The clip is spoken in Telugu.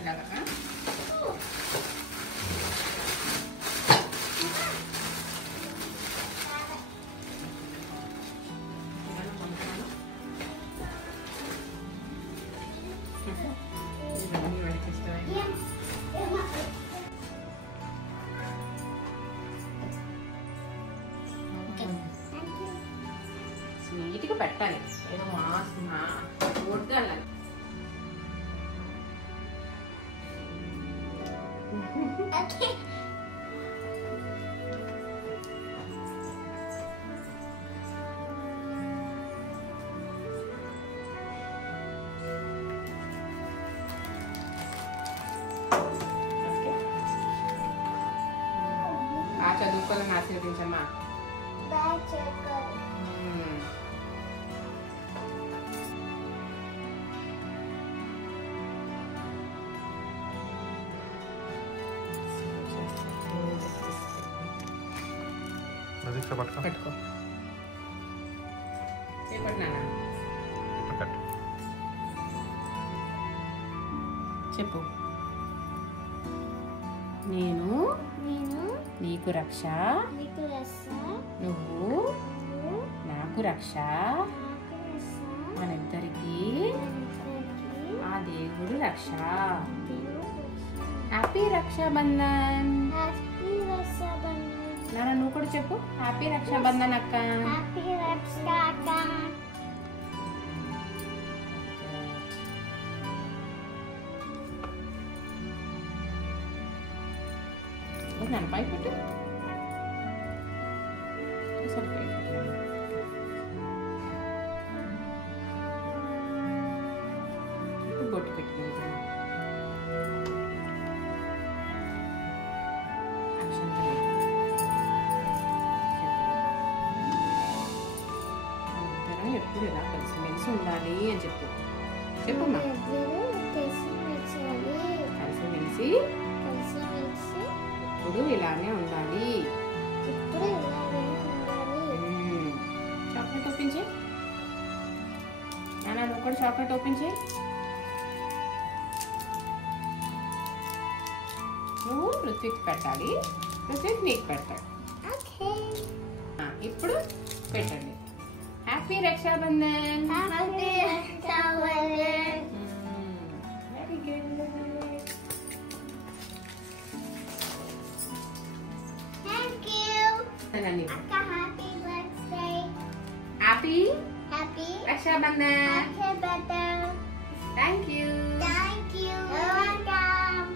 ఇలాగా స్వీట్గా పెట్టాలి, ఏదో మా వద్దు అన్నది. చదువుకోవాలని ఆశీర్వదించమ్మా. పట్టుకో చెప్పు. నేను నీకు రక్ష, నువ్వు నాకు రక్ష, మనిద్దరికి ఆ దేవుడు రక్ష. హ్యాపీ రక్షాబంధన్. నాన్న నువ్వు కూడా చెప్పు, హ్యాపీ రక్షాబంధన్ అక్క. నన్ను పై పెట్టు, బొట్టు పెట్టుకుంటాను. ఎప్పుడు ఇలా కలిసిమెలిసి ఉండాలి అని చెప్పు. చెప్పమ్మా, కలిసిమెలిసి ఇప్పుడు ఇలానే ఉండాలి. చాక్లెట్ ఓపెన్ చేయి నాన్న, నువ్వు కూడా చాక్లెట్ ఓపెన్ చేయి. నువ్వు రుత్విక్ పెట్టాలి, రుత్విక్ నీకు పెట్టాలి. ఇప్పుడు పెట్టండి. Happy Rakshabandhan. Very good. Happy Rakshabandhan. Thank you. You're welcome.